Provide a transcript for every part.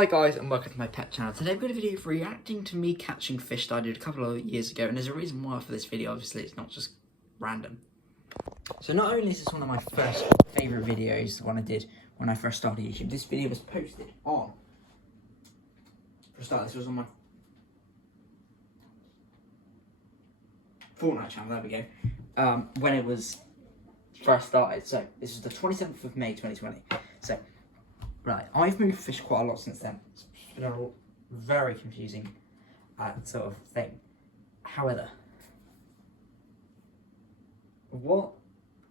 Hi guys and welcome to my pet channel. Today I've got a video reacting to me catching fish that I did a couple of years ago, and there's a reason why for this video. Obviously it's not just random. So not only is this one of my first favourite videos, the one I did when I first started YouTube, this video was posted on, for a start, this was on my Fortnite channel, there we go, when it was first started. So this is the 27th of May 2020. So right, I've moved fish quite a lot since then. It's been a very confusing sort of thing. However, what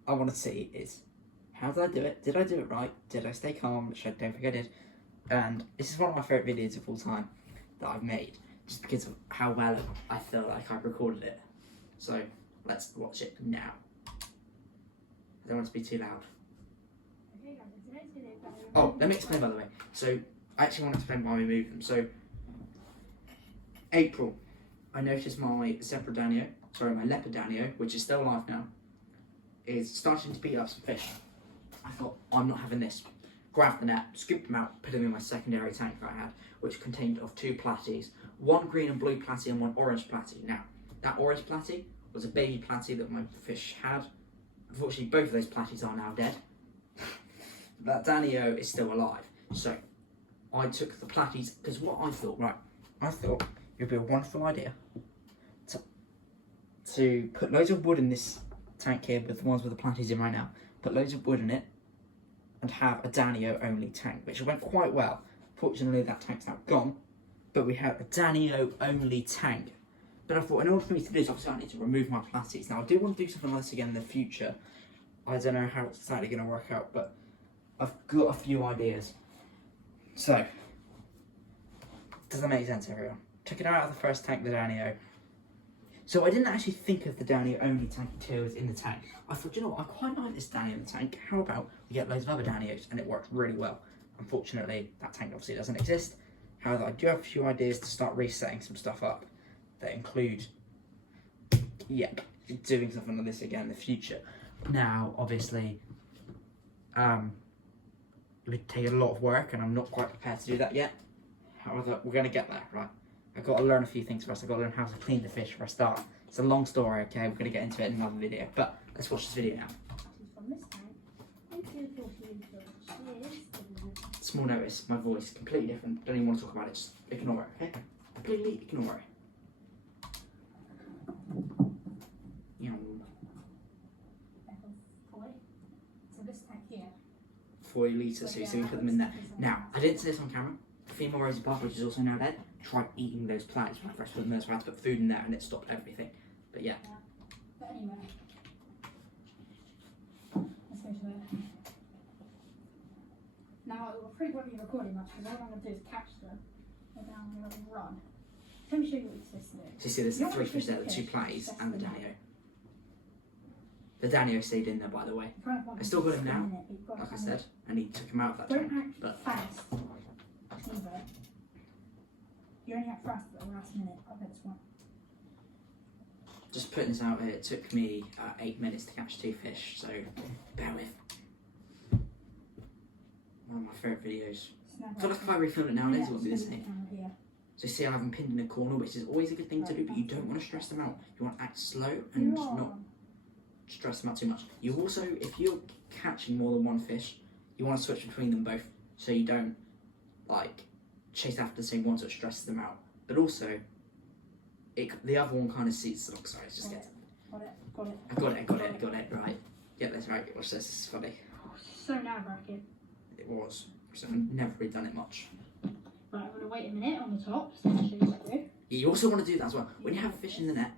I want to see is, how did I do it? Did I do it right? Did I stay calm? Which I don't think I did. And this is one of my favourite videos of all time that I've made, just because of how well I feel like I've recorded it. So let's watch it now. I don't want it to be too loud. Oh, let me explain, by the way. So, I actually want to explain why we moved them. So, April, I noticed my leopard danio, which is still alive now, is starting to beat up some fish. I thought, I'm not having this. Grabbed the net, scooped them out, put them in my secondary tank that I had, which contained of two platies. One green and blue platy and one orange platy. Now, that orange platy was a baby platy that my fish had. Unfortunately, both of those platies are now dead. That danio is still alive. So I took the platies, because what I thought, I thought it would be a wonderful idea to put loads of wood in this tank here, with the ones with the platies in right now, put loads of wood in it and have a danio only tank, which went quite well. Fortunately that tank's now gone, but we have a danio only tank. But I thought, in order for me to do this, obviously I need to remove my platies. Now I do want to do something like this again in the future. I don't know how it's exactly going to work out, but I've got a few ideas. So, does that make sense, everyone? Took it out of the first tank, the danio. So I didn't actually think of the danio only tank until it was in the tank. I thought, you know what, I quite like this danio in the tank. How about we get loads of other danios? And it worked really well. Unfortunately, that tank obviously doesn't exist. However, I do have a few ideas to start resetting some stuff up that include, doing something like this again in the future. Now, obviously, it would take a lot of work, and I'm not quite prepared to do that yet. However, we're going to get there, right? I've got to learn a few things first. I've got to learn how to clean the fish for a start. It's a long story, okay? We're going to get into it in another video, but let's watch this video now. Small notice, my voice, completely different. Don't even want to talk about it, just ignore it, okay? Completely ignore it. So this tank here, 40 litres, so we put them in there. Now, I didn't say this on camera. The female rosy puff, which is also now dead, tried eating those platies when I first put them there, so I had to put food in there and it stopped everything. But yeah. But anyway, let's go to it. Now, I probably won't be recording much because all I'm going to do is catch them and then I'm going to run. Let me show you what you're supposed to do. So you see there's the three fish there, the two platies and the danio. The danio stayed in there, by the way. I still got him now, like I said, and he took him out of that tank. Don't act fast either. You only act fast at the last minute. I'll bet it's one. Just putting this out here, it took me 8 minutes to catch 2 fish, so bear with. One of my favourite videos. I feel like if I refilm it nowadays, it won't be the same. So see, I have them pinned in a corner, which is always a good thing to do, but you don't want to stress them out. You want to act slow and not stress them out too much. You also, if you're catching more than one fish, you want to switch between them both, so you don't like chase after the same one, so it stresses them out. But also, the other one kind of sees. Sorry, it's just getting. Got it. I got it. Right, get this right. Watch this. This is funny. So nerve-wracking. It was. So I've never really done it much. Right, I'm going to wait a minute on the top, so I'll show you what to do. You also want to do that as well. When you have a fish in the net,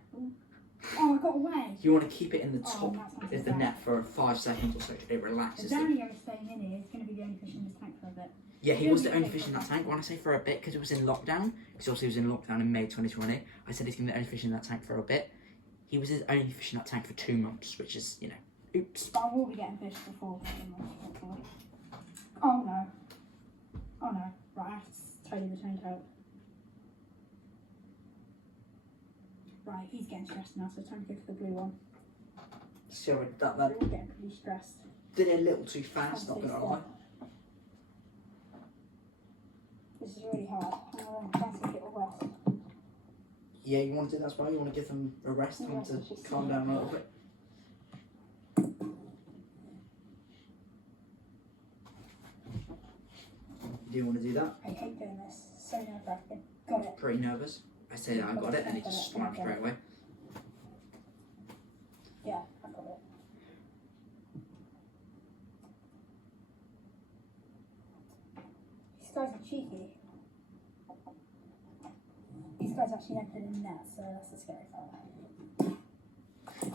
oh, I got away. You want to keep it in the top of the net for 5 seconds or so. It relaxes. The danio is staying in here. It's going to be the only fish in this tank for a bit. Yeah, he was the only fish in that tank. When I say for a bit, because it was in lockdown, because obviously he was in lockdown in May 2020, I said he's going to be the only fish in that tank for a bit. He was the only fish in that tank for 2 months, which is, you know, oops. But I will be getting fish before. Oh no. Oh no. Right, I have to tidy the tank out. Right, he's getting stressed now, so it's time to go for the blue one. Sorry, that We're all getting pretty stressed. did it a little too fast, not gonna lie. This is really hard. I'm going to try and take it all rest. Yeah, you want to do that as well? You want to give them a rest, Yeah, time to just calm down a little bit? Do you want to do that? I hate doing this. So nerve-wracking. Got it. Pretty nervous. I say that I got it and it just slammed straight away. Yeah, I got it. These guys are cheeky. These guys actually entered in net, so that's a scary fella.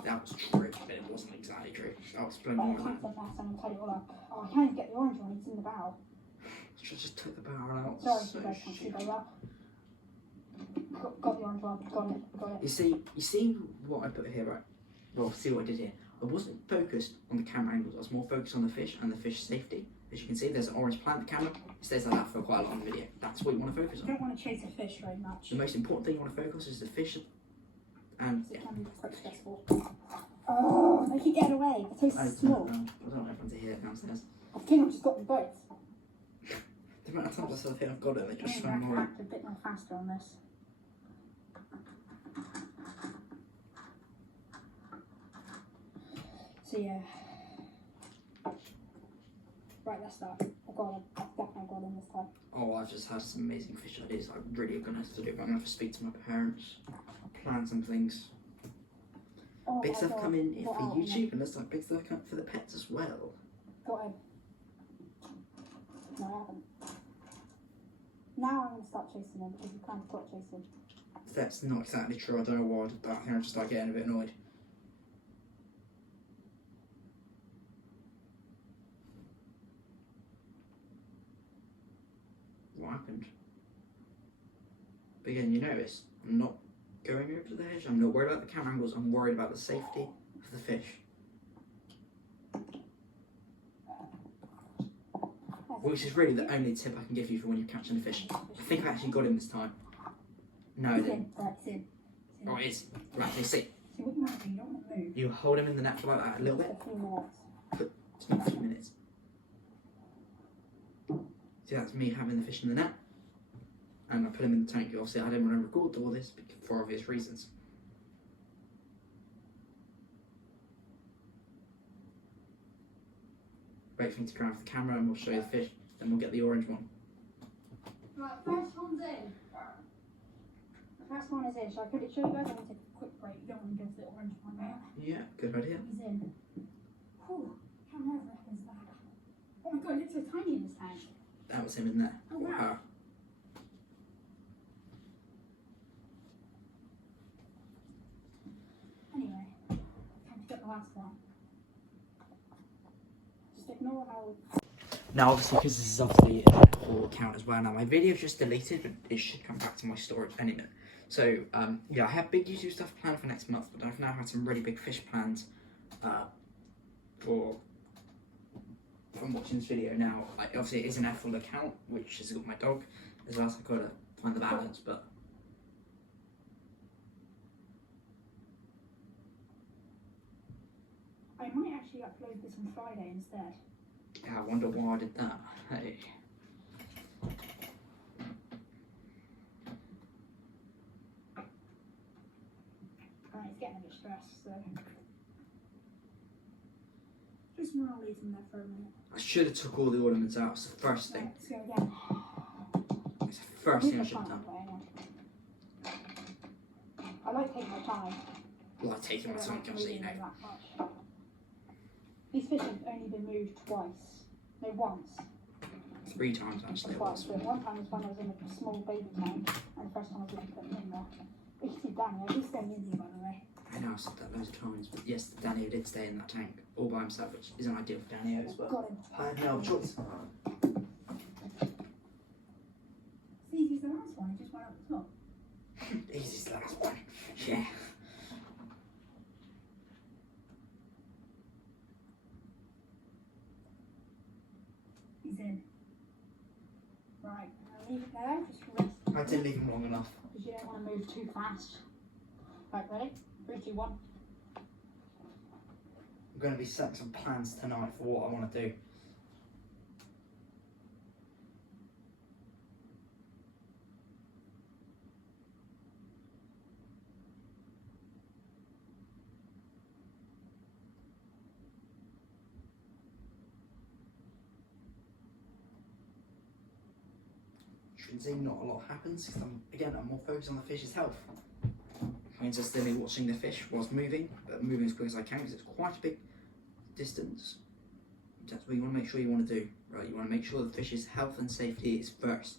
That was true, but it wasn't exactly true. I'll explain But more I of that. can't find that, so I'm going to tie it all up. Oh, I can't even get the orange one, it's in the barrel. Should just took the barrel out. Sorry, So you guys can't see shit. very well. Got the orange one, got it. You see what I put here, right? Well, see what I did here. I wasn't focused on the camera angles. I was more focused on the fish and the fish safety. As you can see, there's an orange plant. The camera stays like that for quite a long video. That's what you want to focus You on. don't want to chase a fish very much. The most important thing you want to focus is the fish, and It yeah. can be quite stressful. Oh, they keep getting away. The taste I is don't small. know. I don't know if I hear it downstairs. I think I've just got them both. The amount of times I think I've got it, they just I swim have to away. act a bit more faster on this. So yeah. Right, let's start. I've got him. I've definitely got him this time. Oh, I've just had some amazing fish ideas. I'm really gonna have to do it. I'm gonna have to speak to my parents, plan some things. Oh Big my stuff God. coming Got for out, YouTube, and there's like big stuff coming for the pets as well. Got him. No, I haven't. Now I'm going to start chasing him because you can't stop chasing. That's not exactly true. I don't know why I did that. I think I just started getting a bit annoyed. What happened? But again, you notice, I'm not going over the hedge. I'm not worried about the camera angles. I'm worried about the safety of the fish. Which is really the only tip I can give you for when you're catching a fish. I think I actually got him this time. No, I He's didn't. in. Right, he's in. Oh, it is. Right, let's see. So what you want to do, you don't want to move. You hold him in the net for like that a little bit. For a few minutes. It's not a few minutes. See, that's me having the fish in the net. And I put him in the tank. Obviously, I didn't want to record all this for obvious reasons. Wait for him to come off the camera and we'll show you the fish. Then we'll get the orange one. Right, first one's in. The first one is in. Shall I put it show you guys? I'm going to take a quick break. You don't want to go to the orange one yet. Yeah, good idea. He's in. Whew, how nerve-wracking is that? Oh my god, it looks so tiny in this tank. That was him in there. Oh, Or wow. her. Anyway, time to get the last one. Just ignore how... Now, obviously, because this is obviously an full account as well. Now, my video's just deleted, but it should come back to my storage any minute. So, yeah, I have big YouTube stuff planned for next month, but I've now had some really big fish plans from watching this video. Now, obviously, it is an full account, which has got my dog as well, so I've got to find the balance, but... I might actually upload this on Friday instead. Yeah, I wonder why I did that. Hey. Right, it's getting a bit stressed, so... Just roll these in there for a minute. I should have took all the ornaments out. It's the first thing. Right, let's go again. It's the first thing I should have done. I like taking my time. Well, I've taken my time, obviously, you know. These fish have only been moved twice. No, once. 3 times, actually, it Twice. was. But one time was when I was in a small baby tank, and the first time I didn't put them in there. But you see Danny, he's staying in here, by the way. I know, I've said that loads of times, but yes, Danny did stay in that tank all by himself, which isn't ideal for Danny as well. Got him. I had no choice. It's easy as the last one, it just went up the top. Easiest last one. Yeah. He's in. Right, I'll leave it there, just rest. I didn't leave him long enough. Because you don't want to move too fast. Right, ready? 3, 2, 1. I'm going to be setting some plans tonight for what I want to do. you can see not a lot happens because I'm more focused on the fish's health. I'm just still watching the fish whilst moving, but moving as quick as I can because it's quite a big distance. That's what you want to make sure you want to do, right? You want to make sure the fish's health and safety is first.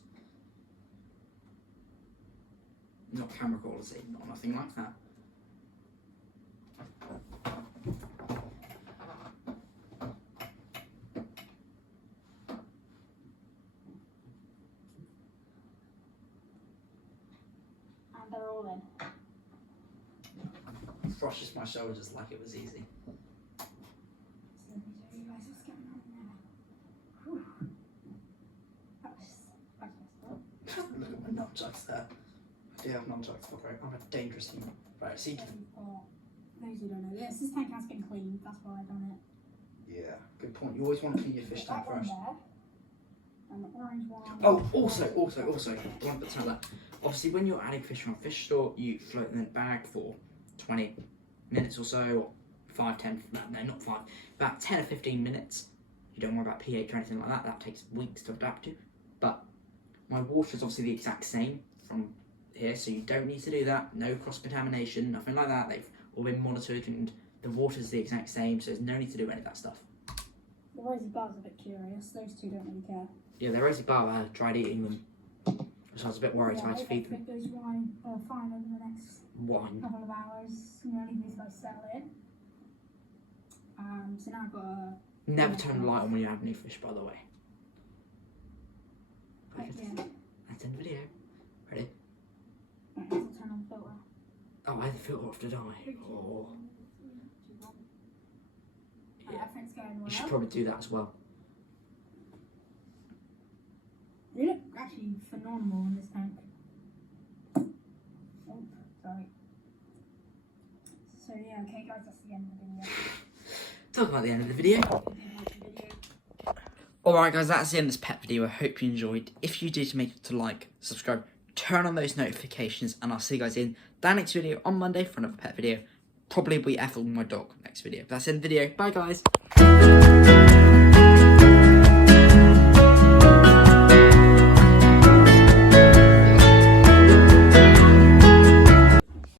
Not camera quality, not nothing like that. And they're all in. Brushes my shoulders like it was easy. So let me show you guys what's going on there. Whew. That was messed up. Look at my nunchucks there. I do have nunchucks, but I'm a dangerous human. Right, see. Those who don't know, yes, this tank has been cleaned. That's why I've done it. Yeah, good point. You always want to clean your fish tank That one first. there, and the orange one. Oh, also, I want to tell that. Obviously, when you're adding fish from a fish store, you float them in a bag for 20 minutes or so, or 5, 10, no, not 5, about 10 or 15 minutes. You don't worry about pH or anything like that. That takes weeks to adapt to. But my water is obviously the exact same from here, so you don't need to do that. No cross-contamination, nothing like that. They've all been monitored, and the water's the exact same, so there's no need to do any of that stuff. The rosy bar's a bit curious. Those two don't really care. Yeah, the rosy bar, I tried eating them, so I was a bit worried, so I had to feed them Those wine fine over the next wine. couple of hours. You know, leave these guys settle in. So now I've got a. Never turn the light on when you have new fish, by the way. Yeah. That's in the video. Ready? Right, I'll turn on the filter. Oh, I had the filter off, did I? Oh. Right, everything's going well. You should probably do that as well. They look actually phenomenal in this tank. Oh, sorry. So yeah, okay guys, that's the end of the video. Talk about the end of the video. Alright guys, that's the end of this pet video. I hope you enjoyed. If you did, make sure to like, subscribe, turn on those notifications, and I'll see you guys in that next video on Monday for another pet video. Probably be Ethel with my dog next video. That's the end of the video. Bye guys.